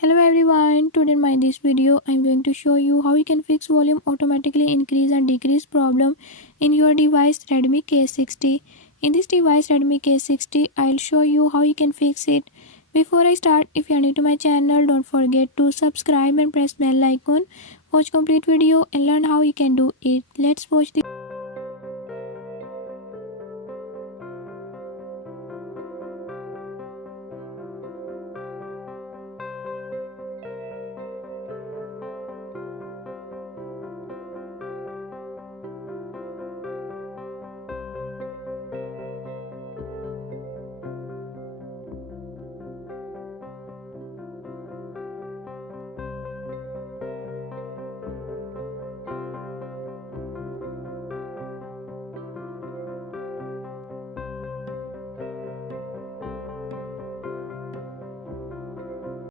Hello everyone, today in this video I'm going to show you how you can fix volume automatically increase and decrease problem in your device Redmi K60. In this device Redmi K60 I'll show you how you can fix it. Before I start, if you are new to my channel, don't forget to subscribe and press bell icon. Watch complete video and learn how you can do it. Let's watch the